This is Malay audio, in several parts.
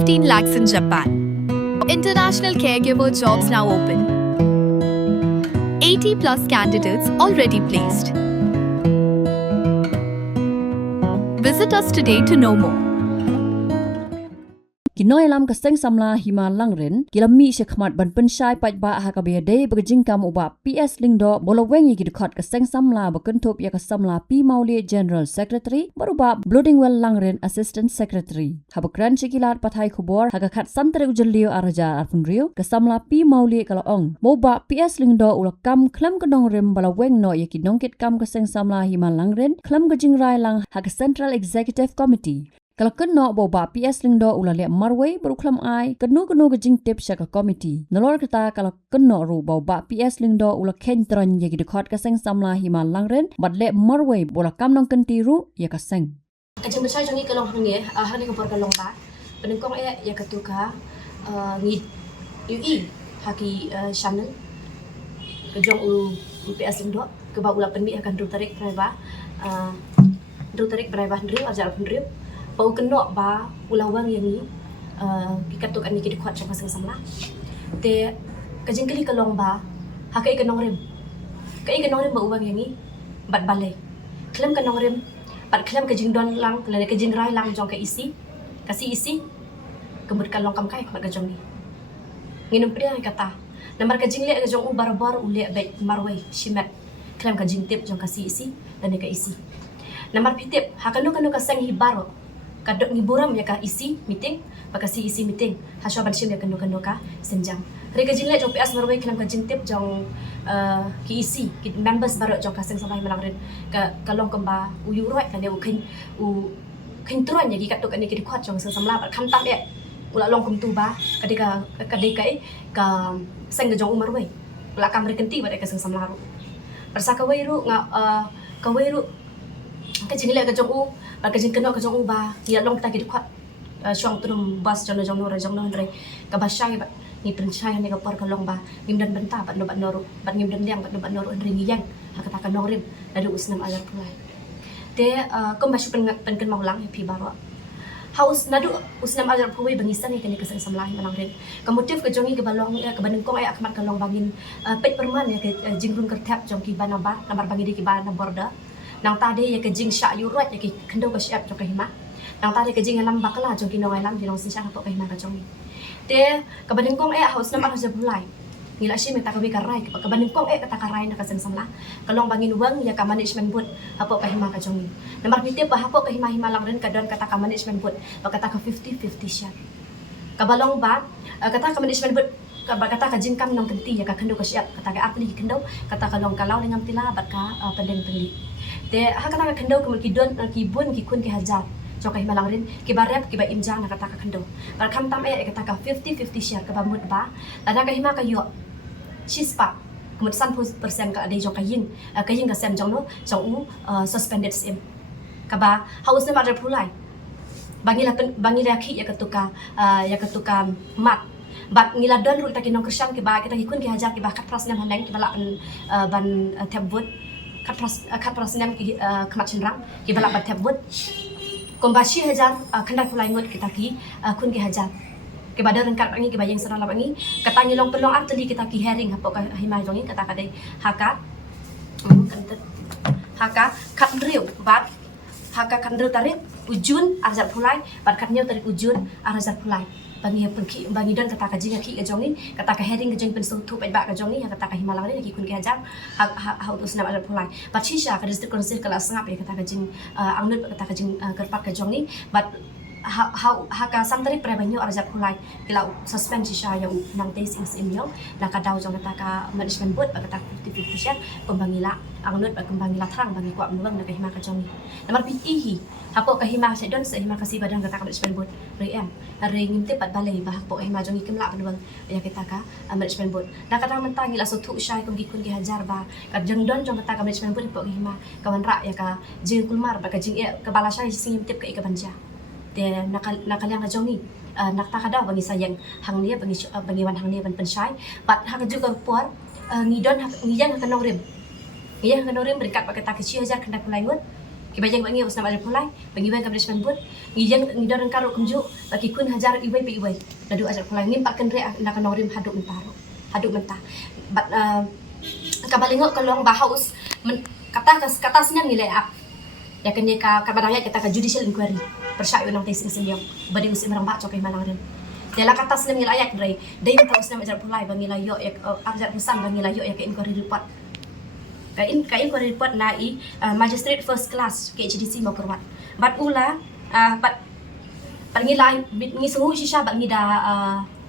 15 lakhs in Japan. International caregiver jobs now open. 80 plus candidates already placed. Visit us today to know more. Kinoi lam kaseng samla hima langren kilami shekmat ban penshai pajba hakabe de berjingkam uba PS lingdo boloweng yi dikhat kaseng samla bakentop ya kasamla P Mauli General Secretary baruba Bloodingwell langren Assistant Secretary habakran chikilat pathai khubor hagakat santre ujelio araja arfunrio kasamla P Mauli kalaong moba PS lingdo ulakam klam kedong rem balaweng no yaki nongkit kam kaseng samla hima langren klam gejingrai lang haga Central Executive Committee. Kalau kena boba PS lingdo ulale marway beruklam ai kenu gejing tip syaka komiti nolor kita kalau kena ru boba PS lingdo ula kentron yagi dekat kaseng samla hima langren badle marway bola kam nong kentiru ya kaseng kajeng besar jongi kelong hang ke por kelong ba penengkong ya ketuka ngi UI haki channel kejong u PS lingdo ke ba ula penmi akan tarik preba tarik preba ndriu ajar ndriu bau kenok ba ulawang yang ni kikatuk ani kidi kuat sama sama te kajing kali kelong ba hakai kenong rem ba uwang yang ni bat balai klem kenong rem bat klem kajing don lang kelane kajing rai lang jong ka isi kasih isi kemud kalong kam kai kat kajong ni nginum pria kata namar kajing le kajong u bar ule baik marway shimat klem kajing tip jong kasih isi dan ka isi namar pitip hakanu kaseng hibaro kadok ngiburam ya ka isi meeting bakasi isi meeting hasyo ban shim ya kanu ka senjang re ka jingle jong PS marway kelam ka jintip jong ki isi ki members baru jong kaseng samai malangren ka kalong kemba uyu roi ka le u khin truan ya ki kadok ani ki khot jong samla kam tam ya ula long kum tu ba kadika ka seng jong marway ula kam re kenti ba ka seng samla ru persa ka wei ru ka wei ru ka jingle ka jong u ba kajing kena ka jong ba ya long ta ki khat syong trum bas jong no re ka ba syai ba ni pensyai ni ka por ka long ba ngim dan benta ba no noru ba ngim dan liang ba noru ring yang ha kata ka norim lalu usnam ajar pulai te ko ba syu pen maulang pi baro haus nadu usnam ajar pulai bangisan ni kani ka samlahi malang ren ka motif ka jongi ka balong ka baneng kong ay akmat ka long bangin pet perman ya ka jingrun ka tap jong ki banaba namar bangi di ki ba na borda nang tadi ya kejing syak yurat ya ki kendo ka siap jong ka hima nang tadi kejing lam bakala jong ki nong lam di nong sisya ka hima ka jong te ka badeng kong haus nam arja bulai ngila shi meta ka ka rai ka badeng kong kata ka rai na ka samla kalong bangin wang ya ka management board hapo ka hima ka jong namar pite pa hapo ka hima lang ren ka don kata ka management board ba kata ka 50-50 share ka balong ba kata ka management board kata ka jingkam nong kenti ya ka kendo ka siap kata ka atli kendo kata ka long kalau dengan tila bat ka pendeng pendi te hakana ka kendo kumul ki don ki bun ki kun ki hajar jong ka himalang rin ki barep ki ba imjang na kata ka kendo bar kam tam kata ka 50-50 share ka ba mut ba lada ka hima ka yo chispa kumut 100% ka ade jong ka yin ka sem jong no jong u suspended sim ka ba haus na madar pulai bangila ki ya ketuka mat bat ngila don ru ta kinong krisyan ki ba kita ki kun ki hajar ki ba kat pras nam haneng ki bala ban tabut kat pras nam ki kmat chenrang ki bala ban tabut kombashi hajar khandak pulai ngot kita ki kun ki hajar ki ba daran kat bangi ki ba yang sarala bangi kata ngilong pelong arteli kita ki herring hapo ka himai jongi kata ka dei haka kat riu bat haka kan riu tarik ujun arjat pulai bat kat nyau tarik ujun arjat pulai bangi don kata ka jinga ki ka jongi kata ka heading ka jong pen sutu ba ka jongi kata ka himalang ni ki kun ki hajar ha utus nam ada pulai bat shisha ka district council kala sangap ya kata ka jing angnut kata ka jing kerpat ka jongi bat ha ka samtari prebanyo arjat pulai kila suspend shisha yang nang testing simyo na ka daw jong kata ka management board ba kata 50-50 share pembangila angnut ba pembangila thrang bangi ko amnuang na ka hima ka jongi namar pihi hapo ka hima sa don sa hima kasi badan kata ka management board rem ring ngimte pat balai bah po hima jongi kimla panuang ya kita ka management board na kata mentang ila sotu syai kum gikun ki hajar ba ka jeng don jong kata ka management board po hima kawan ra ya ka jing kulmar ba ka jing ka bala syai sing ngimte ka ikabanja te nakalyang ka jongi nakta ka daw bangi sayang hang niya bangi wan hang niya ban pensyai pat ha ka juga por ngidon ngiyan ka nong rem berikat ba kata ka 1000 kena pulangut Kibayang bangi usna ada pulai, bagi bang kabel semen buat, ngijang ngidor karo kumju, bagi kun hajar ibai pe ibai. Ladu ajar pulai ngimpak kendre nak norim haduk mentaro. Haduk mentah. Bat kabalingo kalong bahaus kata senang nilai up. Ya kene ka kabaraya kita ka judicial inquiry. Persyayo nang tesing sembiang. Badi usim merang bak cokai malang rin. Dela kata senang nilai ayak dray. Day mentah usna ajar pulai bagi layo ya ajar pesan bagi layo ya ke inquiry report. Kain ko report na magistrate first class ke HDC mo kurmat bat ula bat ngilay ngi sungu sisha bat ngida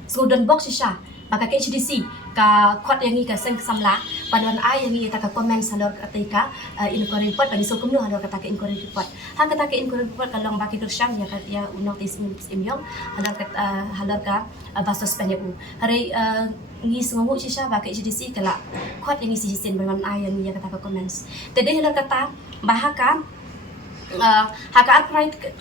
sudon box sisha maka ke HDC ka court yang ngi ka seng samla panon ai yang ngi ta ka comment salor ketika inquiry report bagi so kumno halor kata ke inquiry report ha kata ke inquiry report kalong baki kersyang ya unang tis imyong halor ka baso spenya u hari ngi sungu sisha baki HDC kala court yang ngi sisin panon ai yang ngi kata ka comments tede halor kata bahaka haka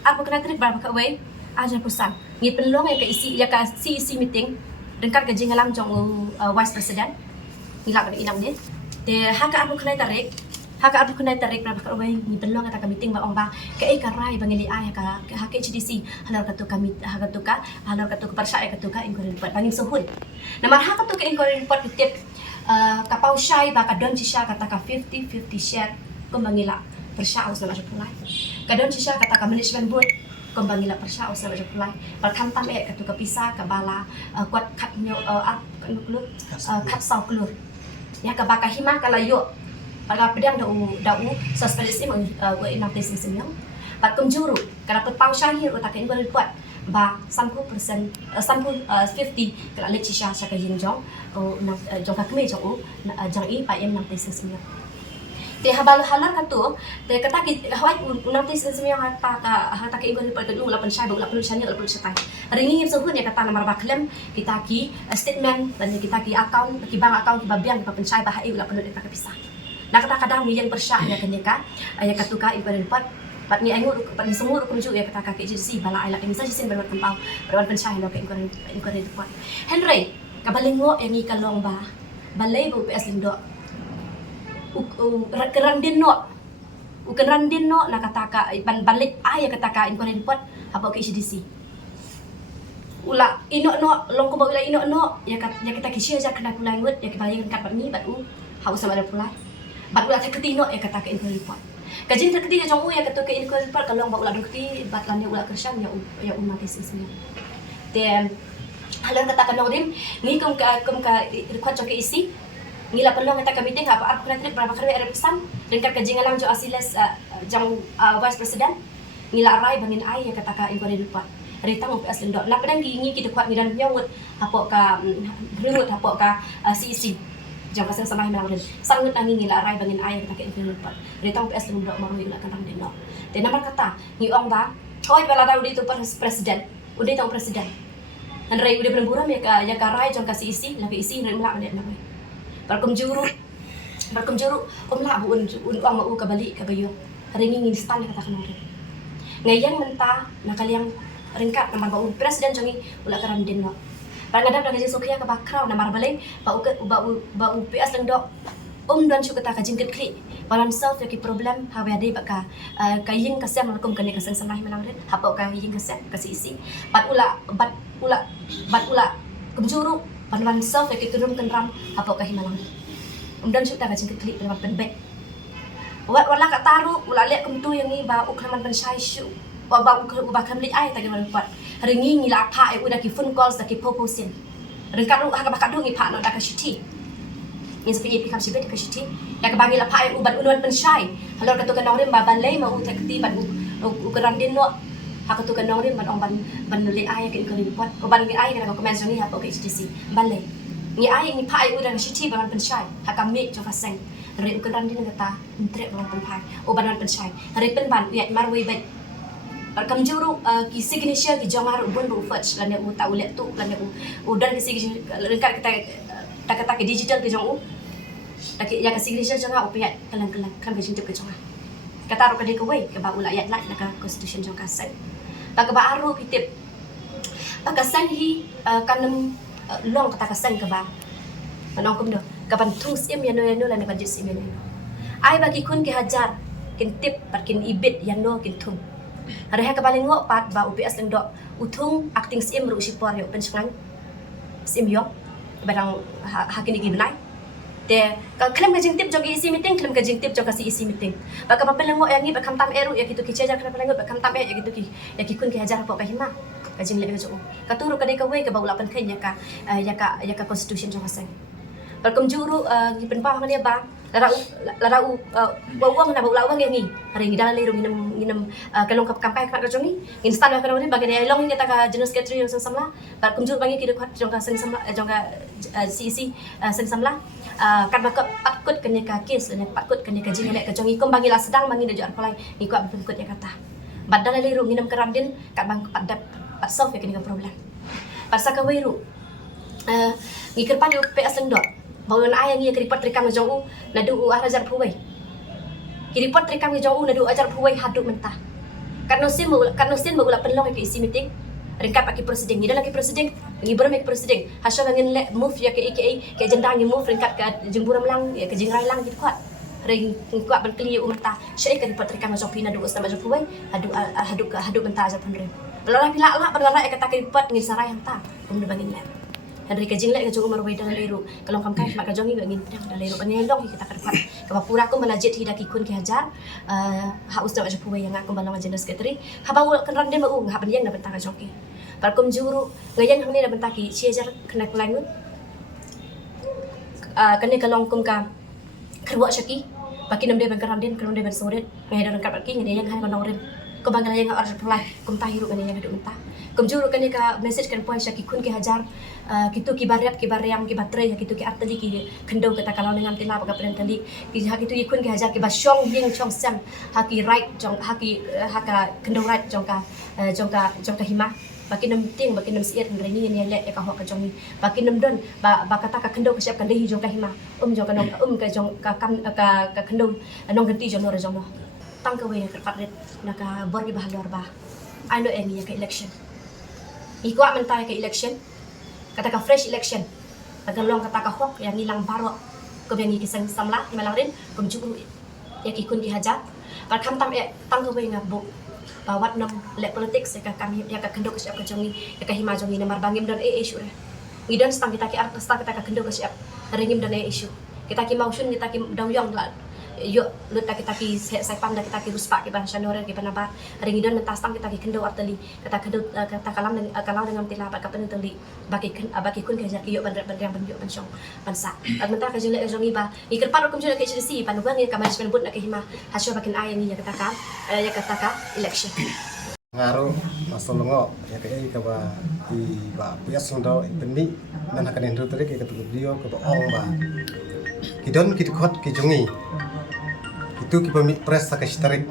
upgrade trip ba ka way ajar pesan ngi pelong ya ka isi ya ka CEC meeting dengkat ke jingalam jong vice president ngilak ke inang ni te haka aku kena tarik berapa kali ni belong kata meeting ba ong ba ke karai bangili ai haka HDC halor katu kami halor katu persya katu ka inquiry report bangin suhun namar haka tu ke inquiry report tip kapau syai ba kadon sisya kata ka 50-50 share kumbangila persya usah masuk pulai kadon sisya kata ka management board kumbangila persya usah masuk pulai perkantam katu ka pisah ka bala kuat kat nyo kat sau kelur ya ka baka hima kalayo pada pedang dau suspendisi meng inang tesing semyang pat kumjuru kana pau syahir utak inquiry report ba 50% 50 kala lecisha sa kayeng jong jong ka kme jong jang i pa em nang tesing semyang te habalo halar katu te kata ki hawai unang tesing semyang hata ka inquiry report kadu ulapan syai ulapan syani ulapan syai ringi ngim suhun ya kata namar baklem kita ki statement dan kita ki account ki bank account ki babiang ki papensyai ba hai ulapan kita pisah nak kata kadang ni yang persya ya kenyaka ya katuka inquiry report pat ni angur pat ni semua rujuk ya kata ke HDC bala ai la ini saja sin berbuat kempau berbuat pensyai lo ke inquiry report Henry kabalingo yang ngi kalong ba balai bu PS lindo kerandin no nak kata ka balik ai ya kata ka inquiry report apa ke HDC ula ino no long ko ba ula ino no ya kita kisya ja kena pulai ngut ya kibayan kat bat ni bat u haus sama ada pulai bat ula teketino ya kata ke inquiry report kajin teketi jong u ya kata ke inquiry report kalong ba ula dokti bat lan ula kersyang ya umat isisnya then halon kata ka norim ni kum ka record jong ke isi ngila pelong kata ka meeting apa kena trip berapa kali ada pesan dengkat ke jingalang jo asiles jong vice president ngila rai bangin ai ya kata ka inquiry report retang op asli ndok nak pedang ngi kita kuat ngidan nyawut apa ka berut apa ka CEC jang pasang sama hilang sangut nangi ngila rai bangin ai kata ka inquiry report retang op asli ndok maru ngila kan deng no te namar kata ngi ong ba hoi bala da udi tu presiden udi tang presiden han rai udi berburam ya ka rai jang ka CEC la isi rai mulak nek nabai barkum juru umla bu un ong mau ka balik ka bayo ringi ngi stan kata kan ngayang mentah nakaliang ringkat namar bau presiden jongi ula karam din no rangadam da gaji sokya ka bakraw namar baleng bau PS lengdok dan syuk kata ka jingket kli balan self yaki problem hawe ade baka kayin kasem lakum kane kaseng samai menang rin hapau ka yin kasem kasi isi bat ula kebjuru balan self yaki turum kenram hapau ka himalang dan syuk ta ka jingket kli dalam penbek wala ka taru ula lek kumtu yang ni ba ukraman pensyai syu ba kamli ai ta gaman pat ringi ngila pha ai uda ki phone calls da ki proposin ringkat ru ha ka bakadu ngi pha no da ka shiti ni sepi pikam sibet ka shiti ya ka bangi la pha ai uban unwan pensyai halor ka tu ka nongrim ba balai ma u tekti ban u kerandin no ha ka tu ka nongrim ban ong ban le ai ka inquiry report o ban ngi ai ka comment ni ha pa ke HDC balai ngi ai ngi pha ai uda ka shiti ban pensyai ha ka mi jo ka seng ri u kerandin kata entre ban penpai o ban pensyai ri pen ban yat marwei bet Kam juru ki signature ki jongar ubun bu fetch lane u ta ulet tu lane u dan ki signature lengkap kita kata ke digital ki jong u taki ya ka signature jonga u piat kalang kan ke jintip ke jonga kata ro ka de ko wei ke ba ula yat lak ka constitution jong ka sen ta ka ba aru ki tip ta ka sen hi kanem long kata ka sen ke ba manong kum do ka ban tung sim ya no lane ban jit sim ya ai bagi kun ki hajar kin tip pat kin ibit yan no kin thum reha ka baling ngo pat ba UPS leng do uthung acting sim ru sipor yo pensengan sim yo barang hakin igi benai te ka klem ka jing tip jogi isi meeting klem ka jing tip joga si isi meeting ba ka papel ngo yang ni ba kam tam eru ya kitu ki ceja ka papel ngo ba kam tam ya gitu ki ya ki kun ki hajar po ka hima ka jing le jo ka turu ka dei ka we ka ba ulapan kanya ka ya ka constitution joga seng Balkom juru gi penpah dia ba larau uang na ulang yang ni hari ni dalam liru nginam kalong kampai kat kajong ni instan ka ni bagai long kita ka jenis ketri yang samla balkom juru bagi kita kat jong ka seng samla jong ka CC seng samla kan ba patkut kene ka kes ne patkut kene ka jing le ka jong ikom bagi la sedang mangi de jar palai ni ko penkut ya kata badal liru nginam kerandin kat bang pat solve ya kene ka problem pasal ka wiru ngikir pan UPS lendok Bawon ayah ni keripot rekam jauh nadu ajar puai. Keripot rekam jauh nadu ajar puai haduk mentah. Karena sin mula penlong ke isi meeting. Ringkat pakai presiden. Ni dalam ke presiden, ni bermek presiden. Hasya ngin le move ya ke agenda ngi move ringkat ke jemburam lang ya ke jingrai lang gitu kuat. Ring kuat berkeli mentah. Syai keripot rekam jauh pina nadu ajar puai haduk mentah ajar penrem. Belara pila lah belara kata keripot ngin sarai yang ta. Kemudian bangin le. Henry kajing lek kajong marwai dalam leru kalau kam kai mak kajong ni ngin pedang dalam leru panelong kita kerpat ka pura ko malajit hidak ikun ki hajar ha usda aja puwe yang aku balang agenda sekretari ha bawa kenran dia mau ha pendiang na bentang kajong ki parkom juru ngayan hang ni na bentang ki si ajar kena kulangut kene kalong kum ka kerwa syaki baki nam dia bangkaran din kalong dia bersodet ngai dalam kat ki ngene yang ha kono rem ko bangal yang arja pulai kum tahiru kene yang hidup mentah kum juru kene ka message kan point syaki kun ki hajar kitu ki bariam ki baterai kitu ki artali ki kendau kata kalau dengan tila pakai pelan tali ki ha kitu ikun ki hajar ki basyong ying chong sam ha ki right jong ha ka kendau right jong ka hima baki nam ting baki nam siat ngani ni le ka ho ka jong ni baki nam don ba kata ka kendau ka siap kan dei jong ka hima jong ka nom ka jong ka kendau nong ganti jong no jong no tang ka we ka patret na ka bor ki bahalor ba I know any ka election ikwa mentai ka election kata ka fresh election tagalong kata ka hok yang hilang baro ko yang ikisang samla himalang rin kum juru ya ki kun ki hajar par kam tam tang ko nga bu bawat nam le politics ka kami ya ka kendo ka siap ka jongi ya ka hima jongi namar bangim dan issue ngidan stang kita ki arta stang kita ka kendo ka siap ringim dan issue kita ki mausun kita ki dawyong la yo luta kita ki sai pam da kita ki ruspa ki bahasa noren ki panaba ringidan mentas tang kita ki kendo artali kata kendo kata kalam dengan tila ba ka penutali baki kun ki hajar ki yo bandar banyo bansong bansa at menta ka jule jongi ba ikir paro kum jule ke CDC panugang ka management board na ki hima hasyo bakin ayan ni ya kata ka election ngaruh masolongo ya kayak ba i ba pias ndo pendi nan akan endu tadi ke video ke ong ba kidon kidkot ki jongi itu ki pemik pres ka starik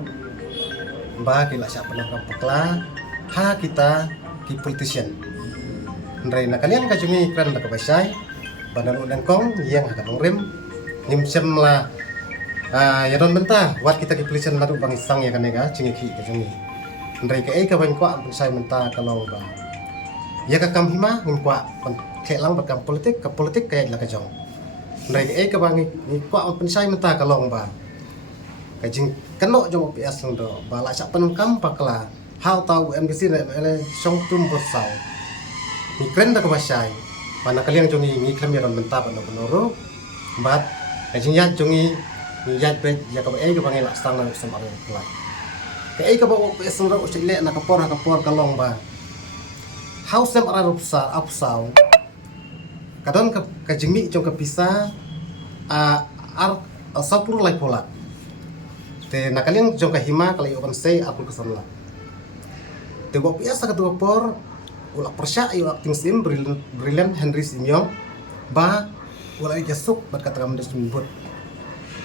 ba ki la siapa nak pakla ha kita ki politician ndrai na kalian ka jongi kran da ka basai badan udang kong yang akan rem nimsem la ya don benta wat kita ki politician madu bang isang ya kanega jingi ki ka jongi ndrai ka ban kwa sai menta kalau ba ya ka kam hima ngin kwa kelang bakam politik kayak la ka jong ndrai ka bang ni kwa pensai menta kalau ba kajing kenok jong PS long do bala sak penum kam pakla how tahu MBC le song tum bersau ni kren da kabasai pana kalian jongi ni klem yaron menta pano penoro bat kajing ya jongi ni ya be ya ka ka bangela stang na sem ar kla ke ka ba PS long do sile na kapor kalong ba how sem ar upsau kadon kajing mi jong ka pisa ar sapur lai pola te nakalian jong ka hima kali open say aku kesamla te bo biasa ka por ula persya yo acting sim brilliant Henry Simyong ba ula jasuk bat kata kam des mimbut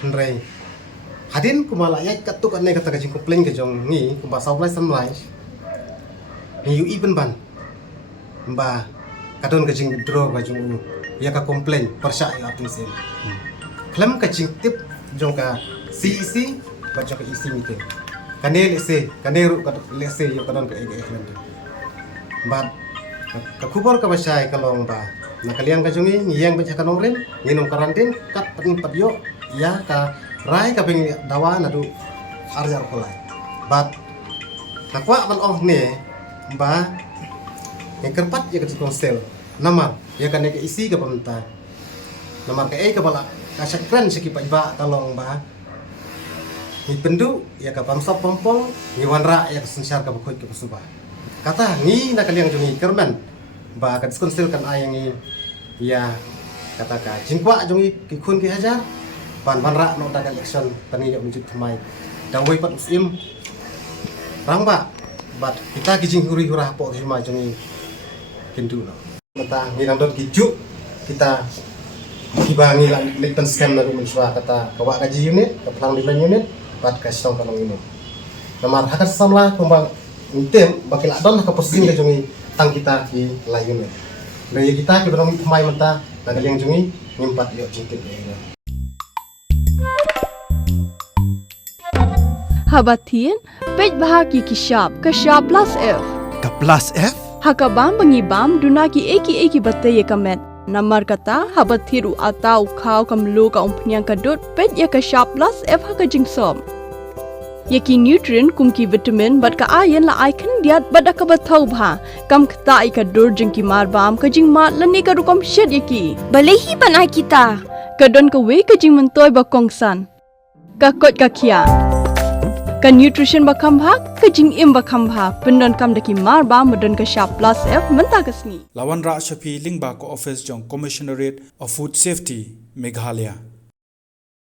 ndrei hadin kumala ya katuk ane kata ka jing komplain ka jong ni kumba saulai samlai ni yu even ban ba kadon ka jing draw ka jong ya ka komplain persya yo acting sim klem ka jing tip jong ka CEC baca ke isi meeting kanel lese yo kadon ke ege eklan bat ka kubor ka basai kalong ba nakaliang ka jungi ngiyang baca kanong rin nginom karantin kat patin padyo ya ka rai ka ping dawa nadu arjar pulai. But nakwa man oh ne ba yang kerpat ya ketukang sel nama ya kan ke isi ke pemerintah nama ke ke bala kasak keren sekipai ba kalong ba ni pendu ya ke pamsap pompong ni wanra ya ke sensar ke bukut ke pesuba kata ni nak kaliang jungi kerman ba ke sel kan ayang ni ya kata ka jingkwa jungi ki kun ki hajar ban wanra no dagal election tani yo menjut thamai dawai pat muslim rang ba bat kita kijing huri hurah po hima jungi kindu no mata ngilang dot kijuk kita kibangi lipen scam na rumun swa kata kawa gaji unit kaplang 5 unit bat kasong kalong unit namar hakat samla kumbang item bakil adon ka posting ka jungi tang kita ki la unit lay kita ki berong mai mata nagal yang jungi ngimpat yo jingkit ya Habatin, pej bahagi kishab, kashab plus F. Ka plus F? Hakabam bangibam, dunaki eki bate ye kamet. Namar kata, habathiru atau kau kamlu ka umpnyang kadut, pej ya kashab plus F haka jingsom. Yaki nutrient kumki vitamin, bat ka ayen la icon diat bat akabatau bha. Kam kata ikadur jingki marbam, ka jing mat lani ka rukam shed yaki. Balehi banai kita. Kadon ka we ka jing mentoy bakongsan. Ka kot ka kia. Ka nutrition bakam bha, ka jing im bakam bha, pendon kam daki marba medon ka sharp plus F menta kasni. Lawan Ra Shafi Lingba ko office jong Commissionerate of Food Safety Meghalaya.